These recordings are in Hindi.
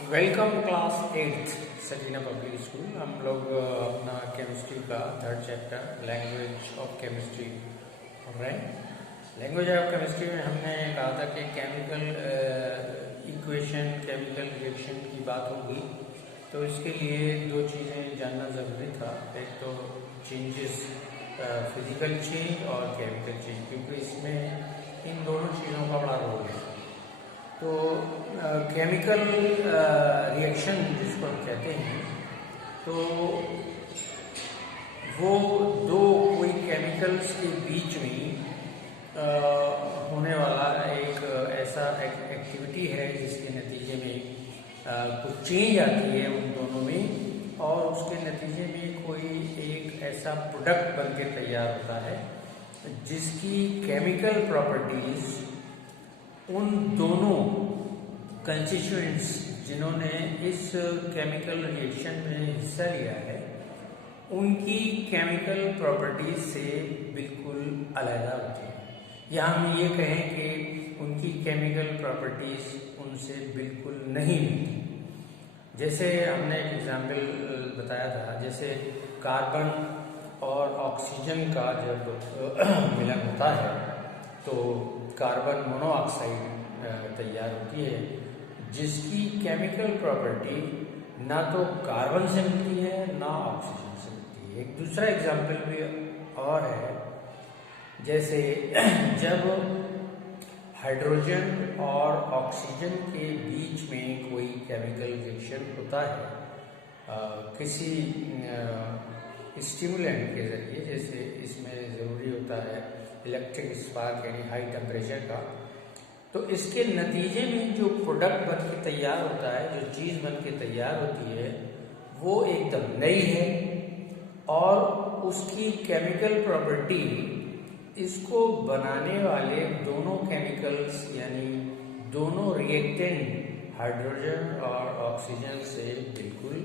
Welcome class 8th सजीना public school. हम लोग अपना केमिस्ट्री का third chapter language of chemistry पढ़ रहे हैं। लैंग्वेज ऑफ केमिस्ट्री में हमने कहा था कि केमिकल इक्वेशन, केमिकल रिएक्शन की बात होगी तो इसके लिए दो चीज़ें जानना ज़रूरी था। एक तो चेंजेस, फिजिकल चेंज और केमिकल चेंज, क्योंकि इसमें इन दोनों चीज़ों का बड़ा रोल है। तो केमिकल रिएक्शन जिसको हम कहते हैं, तो वो दो कोई केमिकल्स के बीच में होने वाला एक ऐसा एक्टिविटी है जिसके नतीजे में कुछ चेंज आती है उन दोनों में, और उसके नतीजे में कोई एक ऐसा प्रोडक्ट बन के तैयार होता है जिसकी केमिकल प्रॉपर्टीज उन दोनों कंस्टिट्यूएंट्स जिन्होंने इस केमिकल रिएक्शन में हिस्सा लिया है उनकी केमिकल प्रॉपर्टीज से बिल्कुल अलग होती है, या हम ये कहें कि उनकी केमिकल प्रॉपर्टीज उनसे बिल्कुल नहीं मिलती। जैसे हमने एक एग्जाम्पल बताया था, जैसे कार्बन और ऑक्सीजन का जब मिलन होता है तो कार्बन मोनोऑक्साइड तैयार होती है जिसकी केमिकल प्रॉपर्टी ना तो कार्बन से मिलती है ना ऑक्सीजन से मिलती है। एक दूसरा एग्जाम्पल भी और है, जैसे जब हाइड्रोजन और ऑक्सीजन के बीच में कोई केमिकल रिएक्शन होता है किसी स्टिमुलेंट के जरिए, जैसे इसमें ज़रूरी होता है इलेक्ट्रिक स्पार्क यानी हाई टेम्परेचर का, तो इसके नतीजे में जो प्रोडक्ट बन के तैयार होता है, जो चीज़ बन के तैयार होती है, वो एकदम नई है और उसकी केमिकल प्रॉपर्टी इसको बनाने वाले दोनों केमिकल्स यानी दोनों रिएक्टेंट हाइड्रोजन और ऑक्सीजन से बिल्कुल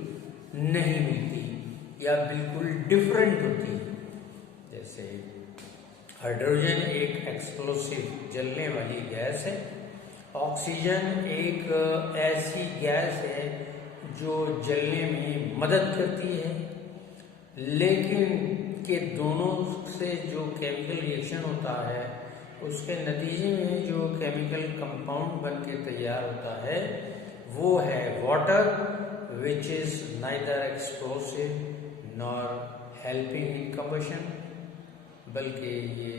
नहीं मिलती या बिल्कुल डिफरेंट होती। जैसे हाइड्रोजन एक एक्सप्लोसिव जलने वाली गैस है, ऑक्सीजन एक ऐसी गैस है जो जलने में मदद करती है, लेकिन के दोनों से जो केमिकल रिएक्शन होता है उसके नतीजे में जो केमिकल कंपाउंड बन के तैयार होता है वो है water, which is neither explosive nor helping in combustion, बल्कि ये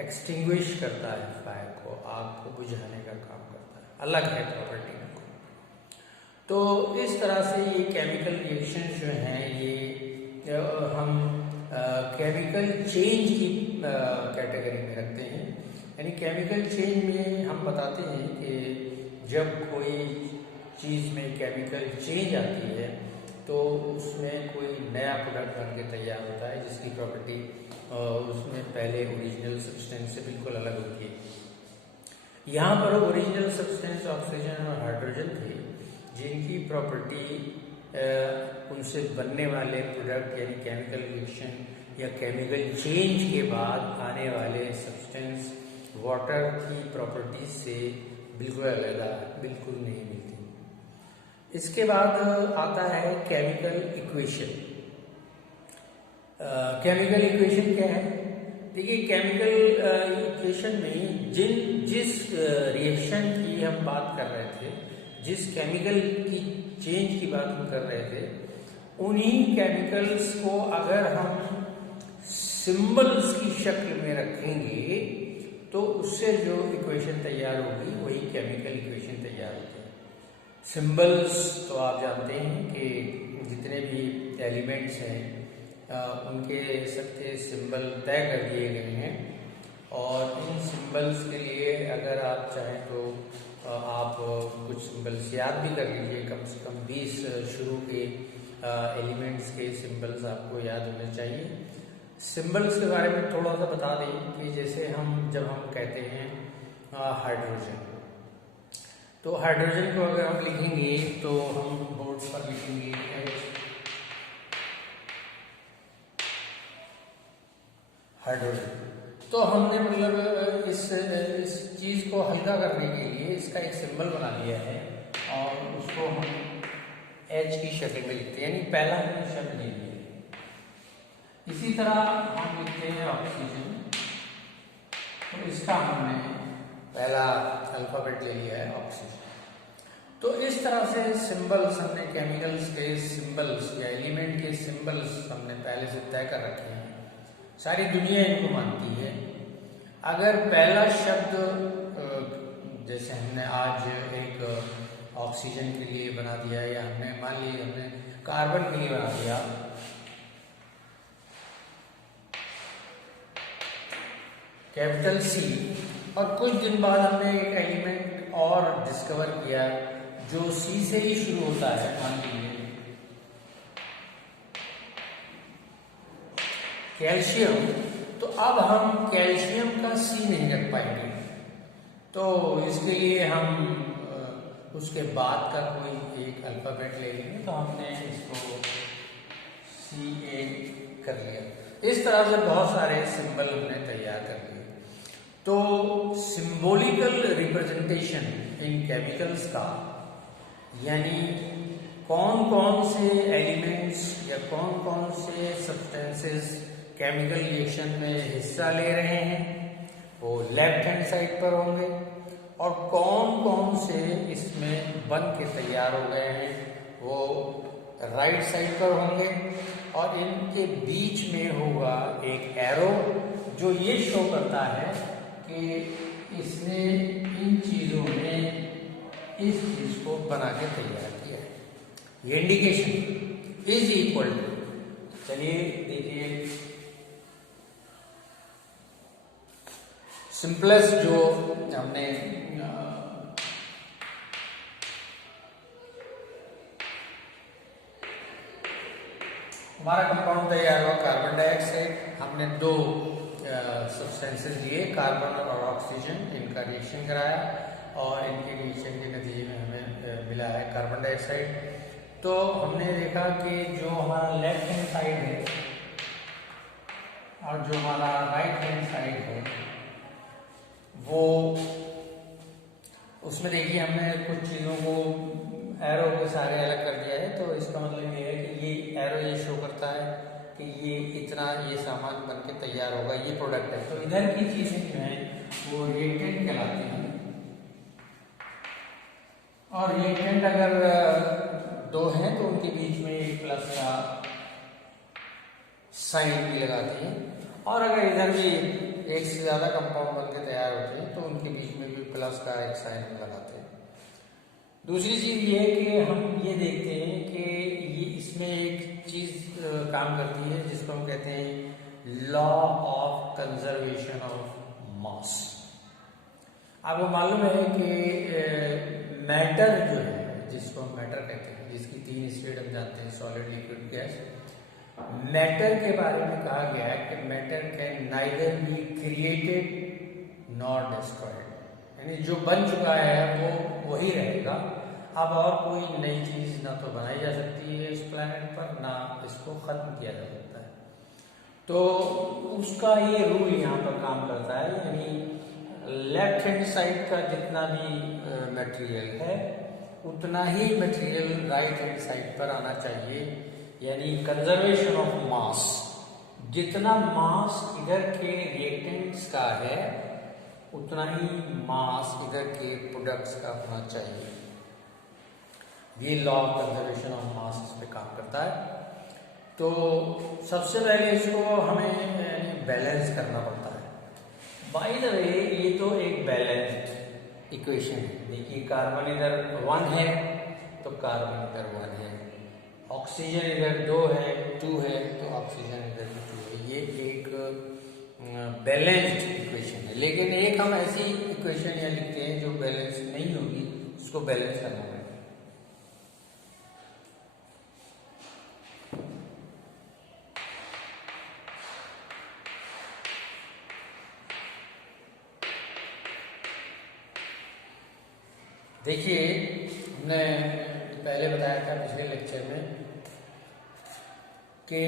एक्सटिंग्विश करता है फायर को, आग को बुझाने का काम करता है, अलग है प्रॉपर्टी को। तो इस तरह से ये केमिकल रिएक्शन जो हैं ये हम केमिकल चेंज की कैटेगरी में रखते हैं। यानी केमिकल चेंज में हम बताते हैं कि जब कोई चीज़ में केमिकल चेंज आती है तो उसमें कोई नया प्रोडक्ट बन के तैयार होता है जिसकी प्रॉपर्टी उसमें पहले ओरिजिनल सब्सटेंस से बिल्कुल अलग होती है। यहाँ पर ओरिजिनल सब्सटेंस ऑक्सीजन और हाइड्रोजन थे जिनकी प्रॉपर्टी उनसे बनने वाले प्रोडक्ट यानी केमिकल रिएक्शन या केमिकल चेंज के बाद आने वाले सब्सटेंस वाटर की प्रॉपर्टीज से बिल्कुल अलग, बिल्कुल नहीं मिलती। इसके बाद आता है केमिकल इक्वेशन। केमिकल इक्वेशन क्या है? देखिए, केमिकल इक्वेशन में जिस रिएक्शन की हम बात कर रहे थे, जिस केमिकल की चेंज की बात हम कर रहे थे, उन्हीं केमिकल्स को अगर हम सिंबल्स की शक्ल में रखेंगे तो उससे जो इक्वेशन तैयार होगी वही केमिकल इक्वेशन तैयार होती है। सिंबल्स तो आप जानते हैं कि जितने भी एलिमेंट्स हैं उनके सबके सिंबल तय कर दिए गए हैं, और इन सिंबल्स के लिए अगर आप चाहें तो आप कुछ सिंबल्स याद भी कर लीजिए। कम से कम 20 शुरू के एलिमेंट्स के सिंबल्स आपको याद होने चाहिए। सिंबल्स के बारे में थोड़ा सा बता दें कि जैसे जब हम कहते हैं हाइड्रोजन, तो हाइड्रोजन को अगर हम लिखेंगे तो हम बोर्ड पर लिखेंगे हाइड्रोजन। तो हमने मतलब इस चीज़ को हल्का करने के लिए इसका एक सिंबल बना लिया है और उसको हम H की शक्ल में लिखते हैं, यानी पहला हमने शब्द ले लिया। इसी तरह हम लिखते हैं ऑक्सीजन, तो इसका हमने पहला अल्फाबेट ले लिया है ऑक्सीजन। तो इस तरह से सिंबल्स हमने केमिकल्स के सिंबल्स या एलिमेंट के सिंबल्स हमने पहले से तय कर रखे हैं, सारी दुनिया इनको मानती है। अगर पहला शब्द जैसे हमने आज एक ऑक्सीजन के लिए बना दिया, या हमने मान लीजिए हमने कार्बन के लिए बना दिया, कैपिटल C, और कुछ दिन बाद हमने एक एलिमेंट और डिस्कवर किया जो C से ही शुरू होता है, मान लीजिए कैल्शियम, तो अब हम कैल्शियम का C नहीं रख पाएंगे, तो इसके लिए हम उसके बाद का कोई एक अल्फाबेट ले लेंगे, तो हमने इसको Ca कर लिया। इस तरह से बहुत सारे सिंबल हमने तैयार कर लिए। तो सिंबॉलिकल रिप्रेजेंटेशन इन केमिकल्स का, यानी कौन कौन से एलिमेंट्स या कौन कौन से सब्सटेंसेस केमिकल रिएक्शन में हिस्सा ले रहे हैं, वो लेफ्ट हैंड साइड पर होंगे, और कौन कौन से इसमें बन के तैयार हो गए हैं वो राइट साइड पर होंगे, और इनके बीच में होगा एक एरो जो ये शो करता है कि इसने इन चीजों में इस चीज को बना के तैयार किया है। ये इंडिकेशन इज इक्वल टू, चलिए देखिए सिंपलेस्ट जो हमने हमारा कंपाउंड तैयार हुआ कार्बन डाइऑक्साइड, हमने दो सब्सटेंसेस लिए कार्बन और ऑक्सीजन, इनका रिएक्शन कराया और इनके रिएक्शन के नतीजे में हमें मिला है कार्बन डाइऑक्साइड। तो हमने देखा कि जो हमारा लेफ्ट हैंड साइड है और जो हमारा राइट हैंड साइड है वो, उसमें देखिए हमने कुछ चीज़ों को एरो के सारे अलग कर दिया है, तो इसका मतलब ये है कि ये एरो ये शो करता है कि ये इतना ये सामान बन के तैयार होगा, ये प्रोडक्ट है। तो इधर की चीज़ें जो हैं वो रिएक्टेंट कहलाती हैं, और रिएक्टेंट अगर दो हैं तो उनके बीच में एक प्लस का साइन भी लगाती है, और अगर इधर भी एक से ज़्यादा कंपाउंड बन के तैयार होते हैं तो उनके बीच में भी प्लस का एक साइन लगाते हैं। दूसरी चीज़ ये है कि हम ये देखते हैं कि ये इसमें एक चीज़ काम करती है जिसको हम कहते हैं law of conservation of mass. आपको मालूम है कि मैटर जो है, जिसको हम मैटर कहते हैं, जिसकी तीन स्टेट हम जानते हैं, सॉलिड, लिक्विड, गैस। मैटर के बारे में कहा गया है कि matter can neither be created nor destroyed, यानी जो बन चुका है वो वही रहेगा, अब और कोई नई चीज ना तो बनाई जा सकती है इस प्लैनेट पर, ना इसको खत्म किया जा सकता है। तो उसका ये रूल यहाँ पर काम करता है, यानी लेफ्ट हैंड साइड का जितना भी मटेरियल है उतना ही मटेरियल राइट हैंड साइड पर आना चाहिए, यानी कंजर्वेशन ऑफ मास। जितना मास इधर के रिएक्टेंट्स का है उतना ही मास इधर के प्रोडक्ट्स का होना चाहिए। ये law of conservation of mass इस पे काम करता है। तो सबसे पहले इसको हमें बैलेंस करना पड़ता है। बाय द वे ये तो एक बैलेंस्ड इक्वेशन है। देखिए कार्बन इधर 1 है तो कार्बन इधर 1 है, ऑक्सीजन इधर 2 है 2 है तो ऑक्सीजन इधर 2 है। ये एक बैलेंस्ड इक्वेशन है। लेकिन एक हम ऐसी इक्वेशन यहाँ लिखते हैं जो बैलेंस नहीं होगी, उसको बैलेंस करना पड़ेगा। देखिए हमने पहले बताया था पिछले लेक्चर में कि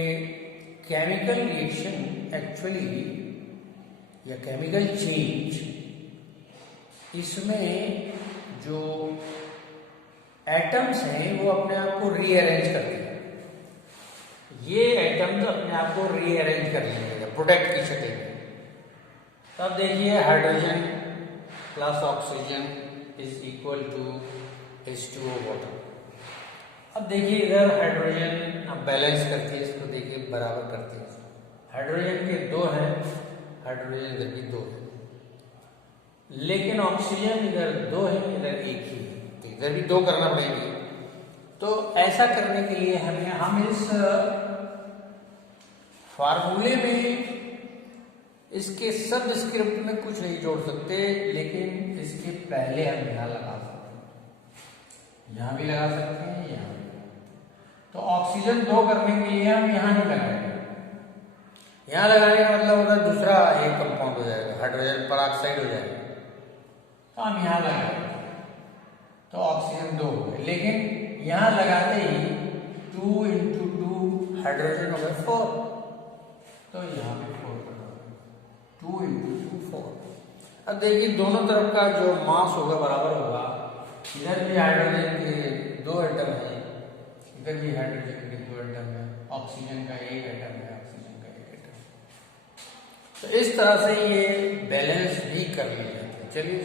केमिकल रिएक्शन एक्चुअली या केमिकल चेंज, इसमें जो एटम्स हैं वो अपने आप को रीअरेंज करते हैं। ये एटम्स अपने आप को रीअरेंज कर लेंगे प्रोडक्ट की स्थिति में। तो अब देखिए hydrogen plus oxygen is equal to H2O water. अब देखिए इधर हाइड्रोजन अब बैलेंस करती है इसको, देखिए बराबर करती है। हाइड्रोजन के 2 हैं, हाइड्रोजन इधर भी 2 है, लेकिन ऑक्सीजन इधर 2 है, इधर 1 ही है, तो इधर भी 2 करना पड़ेगी। तो ऐसा करने के लिए हम इस फार्मूले में इसके सबस्क्रिप्ट में कुछ नहीं जोड़ सकते, लेकिन इसके पहले हम यहाँ लगा सकते हैं, यहाँ भी लगा सकते हैं, यहाँ भी। तो ऑक्सीजन 2 करने के लिए हम यहाँ नहीं लगाएंगे। यहाँ लगाने का मतलब होगा दूसरा एक कंपाउंड हो जाएगा, हाइड्रोजन पेरोक्साइड हो जाएगा। तो हम यहाँ लगाएंगे तो ऑक्सीजन 2 हो गए, लेकिन यहाँ लगाते ही 2 × 2 हाइड्रोजन हो गए 4, तो यहाँ पे 4 करना होगा, 2 × 2 4। अब देखिए दोनों तरफ का जो मास होगा बराबर होगा। इधर भी हाइड्रोजन के 2 एटम है, इधर भी हाइड्रोजन के 2 एटम है, ऑक्सीजन का 1 एटम है, ऑक्सीजन का 1 एटम। तो इस तरह से ये बैलेंस भी कर लिया जाता है। चलिए